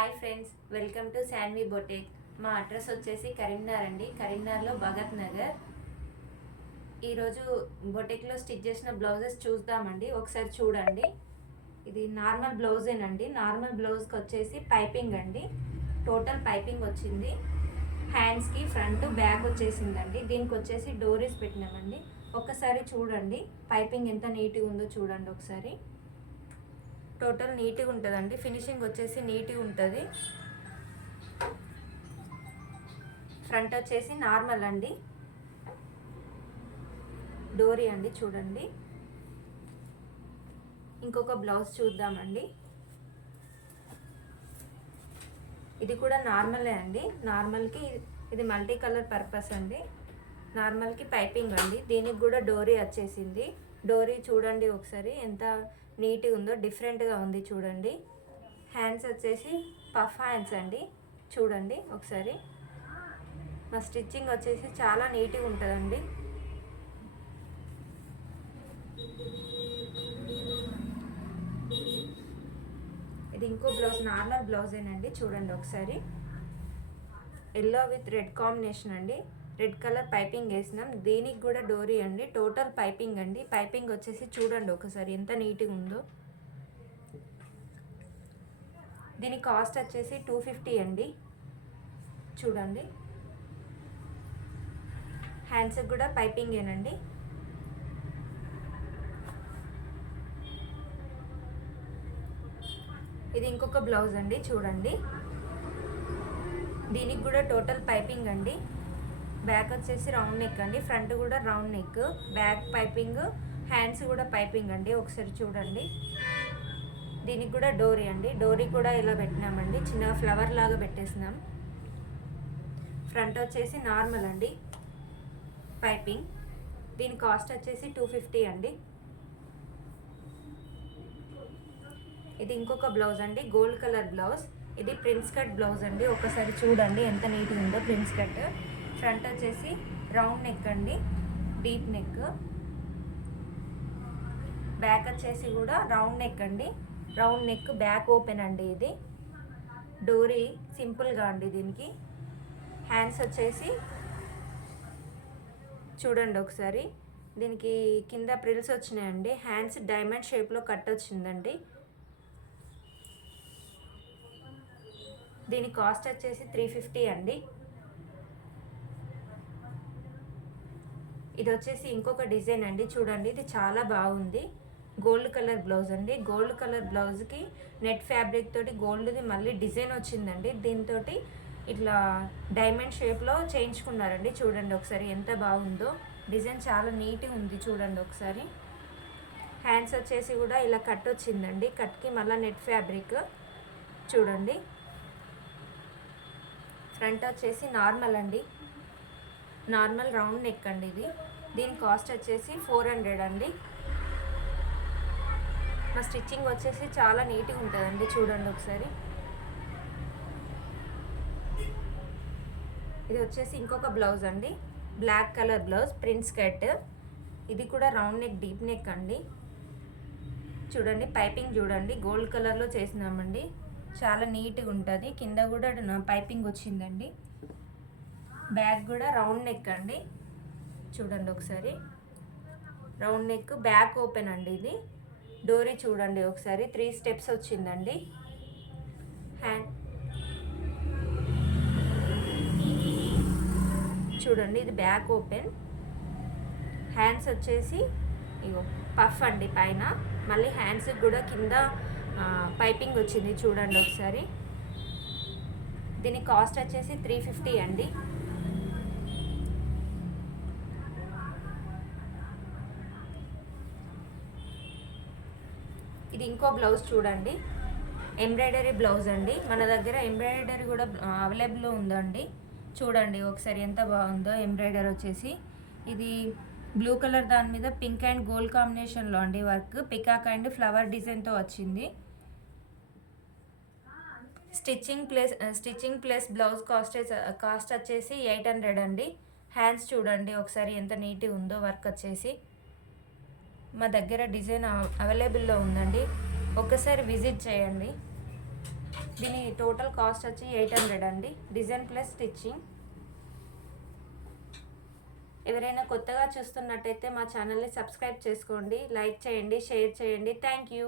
Hi friends, welcome to Shanvi బొటేక్. మా address వచ్చేసి కరీంనగర్ అండి. కరీంనగర్లో భగత్ నగర్. ఈరోజు బొటేక్లో స్టిచ్ చేసిన బ్లౌజెస్ చూద్దామండి. ఒకసారి చూడండి. ఇది నార్మల్ బ్లౌజేనండి. నార్మల్ బ్లౌజ్కి వచ్చేసి పైపింగ్ అండి. టోటల్ పైపింగ్ వచ్చింది. హ్యాండ్స్కి ఫ్రంట్ బ్యాక్ వచ్చేసిందండి. దీనికి వచ్చేసి డోరీస్ పెట్టినామండి. ఒక్కసారి చూడండి పైపింగ్ ఎంత నీట్గా ఉందో చూడండి ఒకసారి. టోటల్ నీట్గా ఉంటుందండి. ఫినిషింగ్ వచ్చేసి నీట్గా ఉంటుంది. ఫ్రంట్ వచ్చేసి నార్మల్ అండి. డోరీ అండి చూడండి. ఇంకొక బ్లౌజ్ చూద్దామండి. ఇది కూడా నార్మలే అండి. నార్మల్కి ఇది మల్టీ కలర్ పర్పస్ అండి. నార్మల్కి పైపింగ్ అండి. దీనికి కూడా డోరీ వచ్చేసింది. డోరీ చూడండి ఒకసారి ఎంత నీట్గా ఉందో, డిఫరెంట్గా ఉంది చూడండి. హ్యాండ్స్ వచ్చేసి పఫ్ హ్యాండ్స్ అండి. చూడండి ఒకసారి. మా స్టిచ్చింగ్ వచ్చేసి చాలా నీట్గా ఉంటుందండి. ఇది ఇంకో బ్లౌజ్, నార్మల్ బ్లౌజేనండి. చూడండి ఒకసారి. ఎల్లో విత్ రెడ్ కాంబినేషన్ అండి. రెడ్ కలర్ పైపింగ్ వేసినాం. దీనికి కూడా డోరీ అండి. టోటల్ పైపింగ్ అండి. పైపింగ్ వచ్చేసి చూడండి ఒకసారి ఎంత నీట్గా ఉందో. దీని కాస్ట్ వచ్చేసి 250 అండి. చూడండి. హ్యాండ్స్కి కూడా పైపింగేనండి. ఇది ఇంకొక బ్లౌజ్ అండి. చూడండి. దీనికి కూడా టోటల్ పైపింగ్ అండి. బ్యాక్ వచ్చేసి రౌండ్ నెక్ అండి. ఫ్రంట్ కూడా round neck, back piping, hands కూడా పైపింగ్ అండి. ఒకసారి చూడండి. దీనికి కూడా డోరీ అండి. డోరీ కూడా ఇలా పెట్టినామండి. చిన్న ఫ్లవర్ లాగా పెట్టేసినాం. ఫ్రంట్ వచ్చేసి నార్మల్ అండి పైపింగ్. దీని కాస్ట్ వచ్చేసి 250 అండి. ఇది ఇంకొక బ్లౌజ్ అండి. Gold colour blouse. ఇది ప్రిన్స్ కట్ బ్లౌజ్ అండి. ఒకసారి చూడండి ఎంత నీట్గా ఉందో ప్రిన్స్ కట్. ఫ్రంట్ వచ్చేసి రౌండ్ నెక్ అండి, డీప్ నెక్. బ్యాక్ వచ్చేసి కూడా రౌండ్ నెక్ అండి. రౌండ్ నెక్, బ్యాక్ ఓపెన్ అండి. ఇది డోరీ సింపుల్గా అండి. దీనికి హ్యాండ్స్ వచ్చేసి చూడండి ఒకసారి. దీనికి కింద ప్రిల్స్ వచ్చినాయండి. హ్యాండ్స్ డైమండ్ షేప్లో కట్ వచ్చిందండి. దీని కాస్ట్ వచ్చేసి 350 అండి. ఇది వచ్చేసి ఇంకొక డిజైన్ అండి. చూడండి, ఇది చాలా బాగుంది. గోల్డ్ కలర్ బ్లౌజ్ అండి. గోల్డ్ కలర్ బ్లౌజ్కి నెట్ ఫ్యాబ్రిక్ తోటి గోల్డ్ది మళ్ళీ డిజైన్ వచ్చిందండి. దీంతో ఇట్లా డైమండ్ షేప్లో చేయించుకున్నారండి. చూడండి ఒకసారి ఎంత బాగుందో. డిజైన్ చాలా నీట్గా ఉంది. చూడండి ఒకసారి. హ్యాండ్స్ వచ్చేసి కూడా ఇలా కట్ వచ్చిందండి. కట్కి మళ్ళీ నెట్ ఫ్యాబ్రిక్. చూడండి. ఫ్రంట్ వచ్చేసి నార్మల్ అండి. నార్మల్ రౌండ్ నెక్ అండి. ఇది దీని కాస్ట్ వచ్చేసి 400 అండి. మా స్టిచ్చింగ్ వచ్చేసి చాలా నీట్గా ఉంటుందండి. చూడండి ఒకసారి. ఇది వచ్చేసి ఇంకొక బ్లౌజ్ అండి. Black colour blouse, prince cut. ఇది కూడా రౌండ్ నెక్, డీప్ నెక్ అండి. చూడండి పైపింగ్ చూడండి. గోల్డ్ కలర్లో చేసినామండి. చాలా నీట్గా ఉంటుంది. కింద కూడా పైపింగ్ వచ్చిందండి. బ్యాక్ కూడా రౌండ్ నెక్ అండి. చూడండి ఒకసారి. రౌండ్ నెక్, బ్యాక్ ఓపెన్ అండి. ఇది డోరీ చూడండి ఒకసారి. 3 స్టెప్స్ వచ్చిందండి. హ్యాండ్ చూడండి, ఇది బ్యాక్ ఓపెన్. హ్యాండ్స్ వచ్చేసి ఇగో పఫ్ అండి పైన. మళ్ళీ హ్యాండ్స్కి కూడా కింద పైపింగ్ వచ్చింది. చూడండి ఒకసారి. దీని కాస్ట్ వచ్చేసి 350 అండి. ఇది ఇంకో బ్లౌజ్ చూడండి. ఎంబ్రాయిడరీ బ్లౌజ్ అండి. మన దగ్గర ఎంబ్రాయిడరీ కూడా అవైలబుల్ ఉందండి. చూడండి ఒకసారి ఎంత బాగుందో ఎంబ్రాయిడరీ వచ్చేసి. ఇది బ్లూ కలర్ దాని మీద పింక్ అండ్ గోల్డ్ కాంబినేషన్లో అండి వర్క్. పికాక్ అండ్ ఫ్లవర్ డిజైన్తో వచ్చింది. స్టిచ్చింగ్ ప్లస్ బ్లౌజ్ కాస్ట్ వచ్చేసి 800 అండి. హ్యాండ్స్ చూడండి ఒకసారి ఎంత నీట్గా ఉందో వర్క్ వచ్చేసి. మా దగ్గర డిజైన్ అవైలబుల్లో ఉందండి. ఒకసారి విజిట్ చేయండి. దీని టోటల్ కాస్ట్ వచ్చి 800 అండి, డిజైన్ ప్లస్ స్టిచ్చింగ్. ఎవరైనా కొత్తగా చూస్తున్నట్టయితే మా ఛానల్ని సబ్స్క్రైబ్ చేసుకోండి, లైక్ చేయండి, షేర్ చేయండి. Thank you.